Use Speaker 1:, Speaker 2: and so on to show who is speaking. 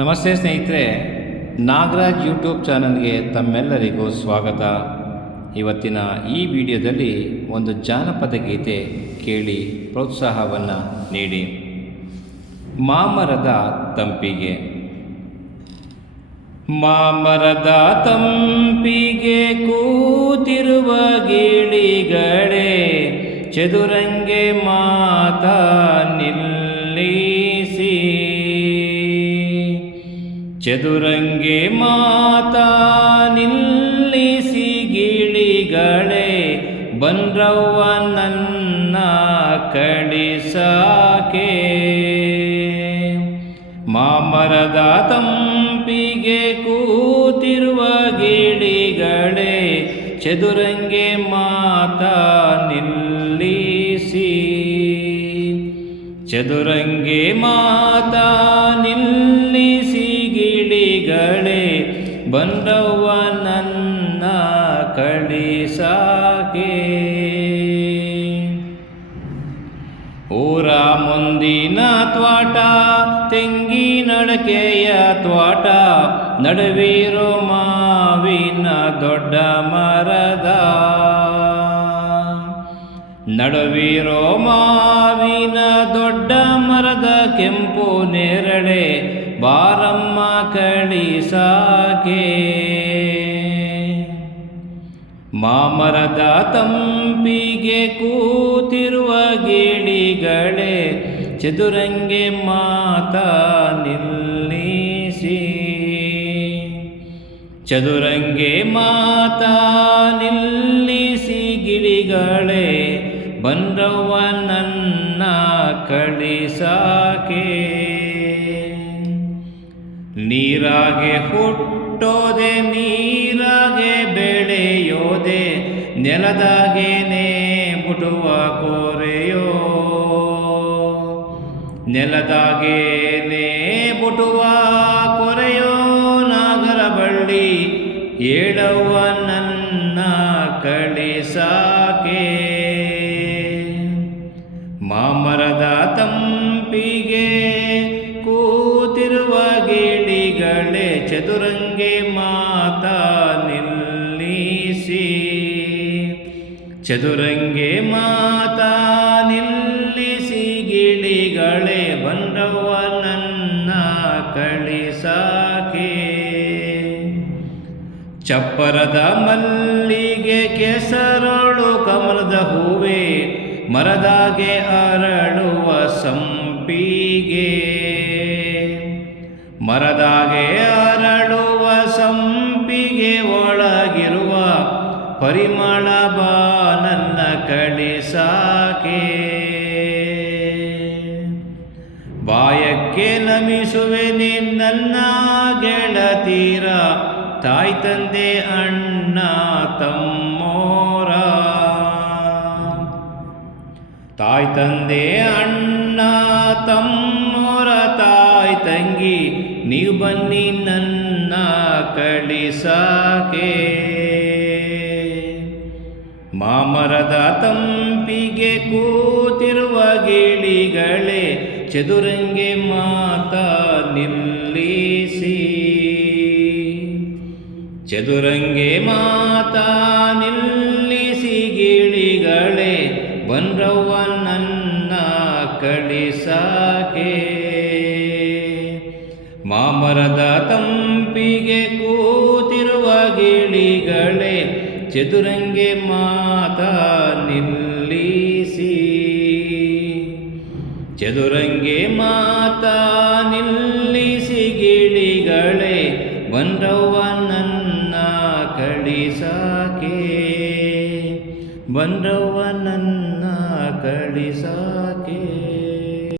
Speaker 1: ನಮಸ್ತೆ ಸ್ನೇಹಿತರೆ, ನಾಗರಾಜ್ ಯೂಟ್ಯೂಬ್ ಚಾನಲ್ಗೆ ತಮ್ಮೆಲ್ಲರಿಗೂ ಸ್ವಾಗತ. ಇವತ್ತಿನ ಈ ವಿಡಿಯೋದಲ್ಲಿ ಒಂದು ಜಾನಪದ ಗೀತೆ ಕೇಳಿ ಪ್ರೋತ್ಸಾಹವನ್ನು ನೀಡಿ. ಮಾಮರದ ತಂಪಿಗೆ. ಮಾಮರದ ತಂಪಿಗೆ ಕೂತಿರುವ ಗಿಳಿಗಳೇ ಚದುರಂಗೆ ಮಾತಾ ನಿಲ್ಲಿಸಿ ಚದುರಂಗೆ ಮಾತಾ ನಿಲ್ಲಿಸಿ ಗಿಳಿಗಳೇ, ಬಂದ್ರವ್ವ ನನ್ನ ಕಳಿಸಾಕೆ ಮಾಮರದ ತಂಪಿಗೆ ಕೂತಿರುವ ಗಿಳಿಗಳೇ, ಚದುರಂಗೆ ಮಾತಾ ನಿಲ್ಲಿಸಿ. ಚದುರಂಗೆ ಮಾತಾ ಬಂದವ್ವ ನನ್ನ ಕಳಿಸಾಕೆ. ಊರ ಮುಂದಿನ ತ್ವಾಟ ತೆಂಗಿನಡಕೆಯ ತ್ವಾಟ, ನಡುವಿರೋ ಮಾವಿನ ದೊಡ್ಡ ಮರದ. ನಡುವಿರೋ ಮಾವಿನ ದೊಡ್ಡ ಮರದ ಕೆಂಪು ನೇರಳೆ ಬಾರಮ್ಮ ಕಳಿಸಾಕೆ ಮಾಮರದ ತಂಪಿಗೆ ಕೂತಿರುವ ಗಿಳಿಗಳೇ ಚದುರಂಗೆ ಮಾತಾ ನಿಲ್ಲಿಸಿ. ಚದುರಂಗೆ ಮಾತಾ ನಿಲ್ಲಿಸಿ ಗಿಳಿಗಳೇ, ಬಂದವ ನನ್ನ ಕಳಿಸಾಕೆ ನೀರಾಗೆ ಹುಟ್ಟೋದೆ, ನೀರಾಗೆ ಬೆಳೆಯೋದೆ, ನೆಲದಾಗೇನೆ ಬುಟುವ ಕೋರೆಯೋ. ನೆಲದಾಗೇನೆ ಬುಟುವ ಕೊರೆಯೋ ನಾಗರ ಬಳ್ಳಿ ಏಳವ್ವ ನನ್ನ ಕಳಿಸಾಕೆ ಮಾಮರದ ತಂಪಿಗೆ ಗಿಳಿಗಳೇ ಚದುರಂಗೆ ಮಾತ ನಿಲ್ಲಿಸಿ. ಚದುರಂಗೆ ಮಾತ ನಿಲ್ಲಿಸಿ ಗಿಳಿಗಳೇ ಬಂದವ ನನ್ನ ಕಳಿಸಾಕೆ ಚಪ್ಪರದ ಮಲ್ಲಿಗೆ ಕೆಸರಳು ಕಮಲದ ಹೂವೆ, ಮರದಾಗೆ ಅರಳುವ ಸಂಪಿಗೆ. ಮರದಾಗೆ ಅರಳುವ ಸಂಪಿಗೆ ಒಳಗಿರುವ ಪರಿಮಳ ಬಾ ನನ್ನ ಕಳಿಸಾಕೆ ಬಾಯಕ್ಕೆ ನಮಿಸುವೆ ನಿನ್ನ ಗೆಳತೀರ, ತಾಯಿ ತಂದೆ ಅಣ್ಣ ತಮ್ಮೋರ. ತಾಯಿ ತಂದೆ ಅಣ್ಣ ತಮ್ಮೋರ ತಾಯಿ ತಂಗಿ, ನೀವು ಬನ್ನಿ ನನ್ನ ಕಳಿಸಾಕೆ ಮಾಮರದ ತಂಪಿಗೆ ಕೂತಿರುವ ಗಿಳಿಗಳೇ, ಚದುರಂಗೆ ಮಾತ ನಿಲ್ಲಿಸಿ. ಚದುರಂಗೆ ಮಾತ ನಿಲ್ಲಿಸಿ ಗಿಳಿಗಳೇ ಬನ್ರವ್ವ ನನ್ನ ಕಳಿಸಾಕೆ ಮಾಮರದ ತಂಪಿಗೆ ಕೂತಿರುವ ಗಿಳಿಗಳೇ, ಚದುರಂಗೆ ಮಾತಾ ನಿಲ್ಲಿಸಿ. ಚದುರಂಗೆ ಮಾತಾ ನಿಲ್ಲಿಸಿ ಗಿಳಿಗಳೇ, ಬಂದವ್ವ ನನ್ನ ಕಳಿಸಾಕೆ ಬಂದವ್ವ ನನ್ನ ಕಳಿಸಾಕೆ